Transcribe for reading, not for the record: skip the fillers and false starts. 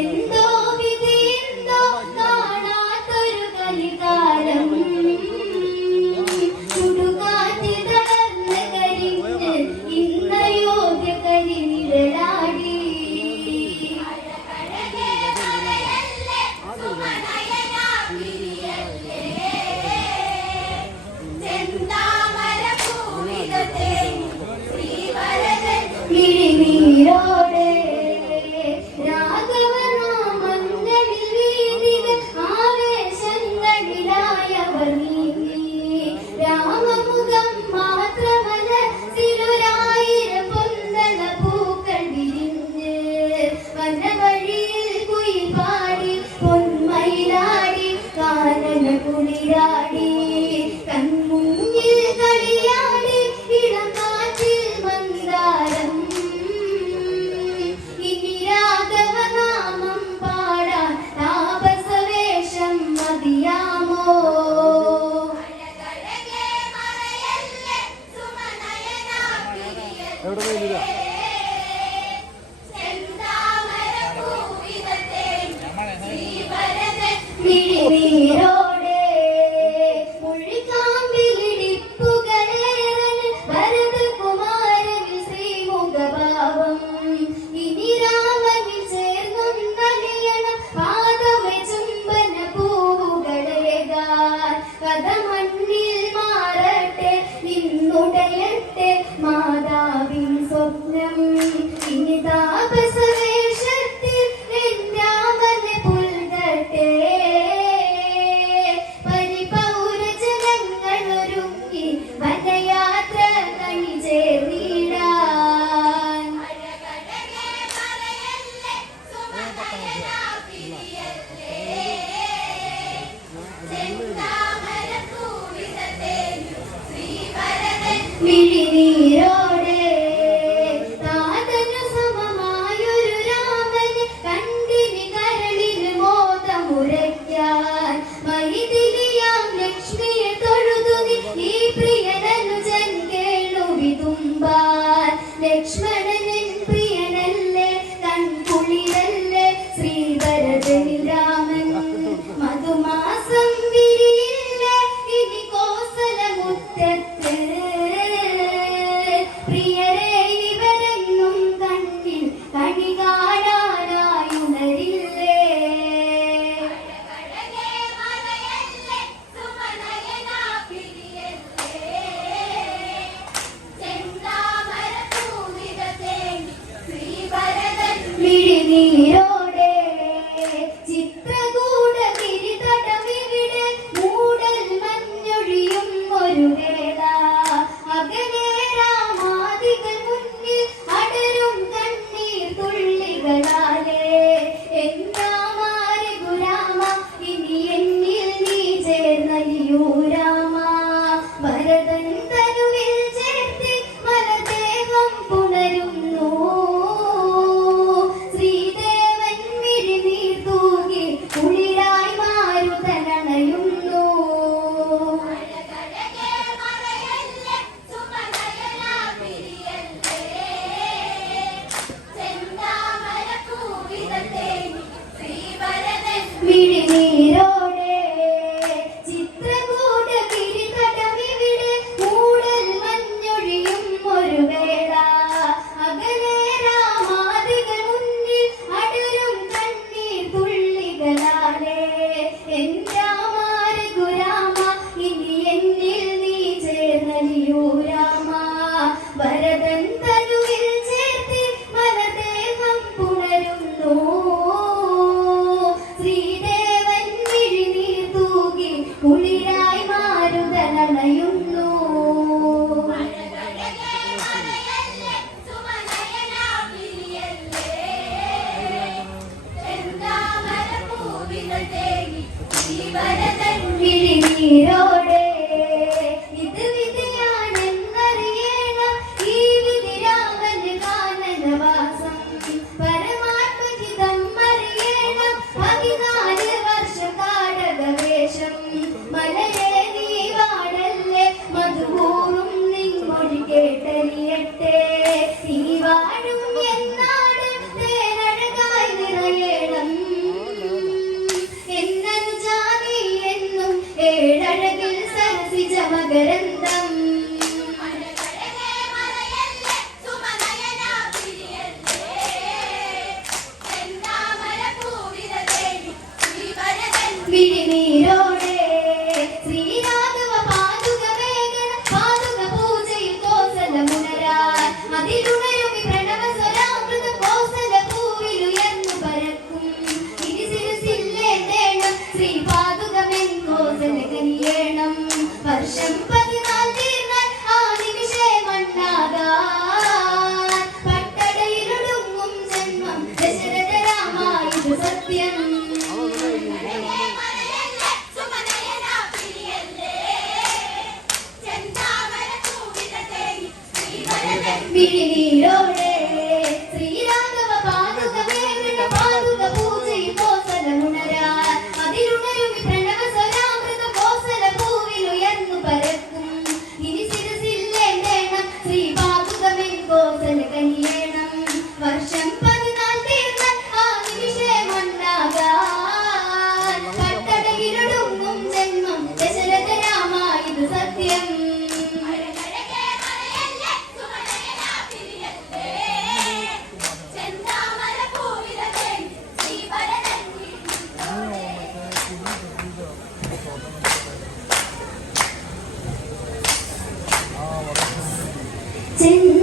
എന്തോ വിധി എന്തോ കാണാത്തൊരു കലികാലം ചുടുകാറ്റ് തളർന്ന് കരിഞ്ഞ് ഇന്നയോഗ്യ കരിനിഴലാടി മിഴിനീരോടെ രാഘവനാമങ്ങളിൽ വീതികൾ ആവേശങ്ങളിലായവർ നീങ്ങി രാമമുഖം മാത്രമല്ല സിലൊരായിരം പൊന്തള പൂക്കൾ വിരിഞ്ഞ് വനവഴിയിൽ കുയിൽ പാടി പൊന്മയിലാടി കാനന കുളിരാടി കൺമുന്നിൽ കളിയാടി ഇളം കാറ്റിൽ മന്ദാരം ഇനി രാഘവനാമം പാടാൻ താപസവേഷം മതിയാമോ മിഴിനീരോടെ മുഴിക്കാമ്പിലിടിപ്പുകളേറൻ ഭരതകുമാരനിൽ ശ്രീമുഖഭാവം ഇനി രാമനിൽ ചേർന്നും വലിയണം പാദമേ ചുംബന പൂവുകളേകാൻ കഥ മണ്ണിൽ മാറട്ടെ നിന്നുടയട്ടെ മാതാവിൻ സ്വപ്നം ഇനി താപസവേഷത്തിൽ രാമനെ പുൽകട്ടെ പരിപൗരജനങ്ങളൊരുക്കി വനയാത്ര കണി ചേർന്നിടാൻ മിഴിനീരോടെ താതനു സമമായൊരു രാമന് കണ്ടിനി കരളിന് മോദമുരയ്ക്കാൻ മൈഥിലിയാം ലക്ഷ്മിയെ തൊഴുതു ഈ പ്രിയനനുജൻ കേളുവിതുമ്പാൻ ലക്ഷ്മണനൻ പ്രിയനല്ലേ കൺകുളിരല്ലേ ശ്രീഭരതനിൽ രാമൻ മധുമാസം വിരിയില്ലേ ഇനി കോസലമുറ്റത്ത് പ്രിയരെ ഇവരെന്നും കണ്ണിൽ കണി കാണാനായുണരില്ലേ മിഴിനീരോടെ ചിത്രകൂട ഗിരിതടമിവിടെ മൂടൽ മഞ്ഞൊഴിയും ഒരു വേള അകലെ രാമാദികൾ മുന്നിൽ അടരും കണ്ണീർ തുള്ളികളാലേ എന്താമാരെ ഗുരാമ ഇനി എന്നിൽ നീ ചേർന്നലിയൂ രാമ ഭരതൻ തനുവിൽ ചേർത്തി മലദേഹം പുണരുന്നു ശ്രീദേവൻ മിഴിനീർ തൂകി കുളിരായി മാരുതനണയുന്നു മിഴിനീരോടെ ചിത്രകൂട ഗിരിതടമിവിടെ മൂടൽ മഞ്ഞൊഴിയും ഒരു വേള അകലെ രാമാദികൾ മുന്നിൽ അടരും കണ്ണീർ തുള്ളികളാലേ എന്താമാര ഗുരാമ ഇനി എന്നിൽ നീ ചേർന്നലിയൂ രാമ ഭരതൻ തനുവിൽ ചേർത്തി മലദേഹം പുണരുന്നു ശ്രീദേവൻ മിഴിനീർ തൂകി കുളിരായി മാരുതനണയുന്നു മിഴിനീരോടെ ഇത് വിധിയാണെന്നറിയണം ഈ വിധി രാമന് കാനനവാസം പരമാത്മഹിതം അറിയണം 14 വർഷ കാടകവേഷം മലരെ നീ വാടല്ലേ മധുപൂറും നിൻമൊഴി കേട്ടറിയട്ടെ നീ വാഴും എന്നാട് തേനഴകായി നിറയണം വിഴിനീരോടെ ശ്രീരാഘവ പാതുക വേഗന പാതുക പൂജയിൽ കോസലമുണരാൻ അതിലുണരും ഈ പ്രണവ സ്വരാമൃത കോസല പൂവിലുയർന്നു പരക്കും ഇനി ശിരസില്ലേണം ശ്രീ പാതുകമെൻ കോസല കനിയേണം വർഷം 14 തീർന്നാൽ ആ നിമിഷേ മണ്ണാകാൻ പട്ടടയിലൊടുങ്ങും ജന്മം ദശരഥ രാമ ഇത് സത്യം വിഴിനീരോടെ ശ്രീരാഘവ പാതുക വേഗന പാതുക പൂജയിൽ കോസലമുണരാൻ അതിലുണരും ഈ പ്രണവ സ്വരാമൃത കോസല പൂവിലുയർന്നു പരക്കും ഇനി ശിരസില്ലേണം ശ്രീ പാതുകമെൻ കോസല കനിയേണം വർഷം 14 തീർന്നാൽ ആ നിമിഷേ മണ്ണാകാൻ പട്ടടയിലൊടുങ്ങും ജന്മം ദശരഥ രാമ ഇത് സത്യം ചെന്ന